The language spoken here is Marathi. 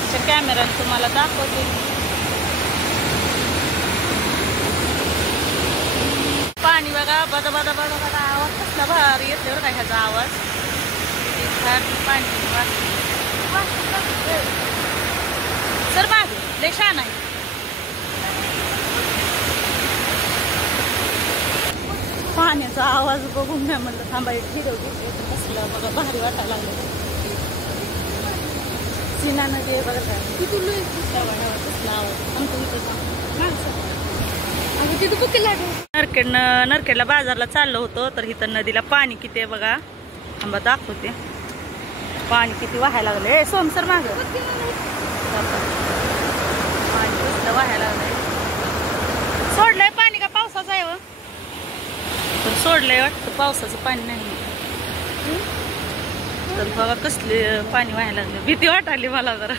मागच्या कॅमेऱ्याने तुम्हाला दाखवते. पाणी बघा, बदा बदा बदा बदा आवाज कसला भारी येते बरं का ह्याचा आवाज. पाणी सर मागे लय छान आहे. पाण्याचा आवाज बघून मी म्हणलं थांबा फिरवली. कसला बघा भारी वाटायला लागलं. सीना नदी आहे बघा. कसला आवाज नरखेडला बाजारला चाललो होतो तर इथं नदीला पाणी किती आहे बघा. थांबा दाखवते. पाणी किती वाहायला लागले. सोमसर माग पाणी कसलं वाहायला लागलंय. सोडलंय पाणी का पावसाचं आहे व तर सोडलंय वाटतं. पावसाचं पाणी नाही तर बघा कसले पाणी वाहायला लागले. भीती वाटायली मला जरा.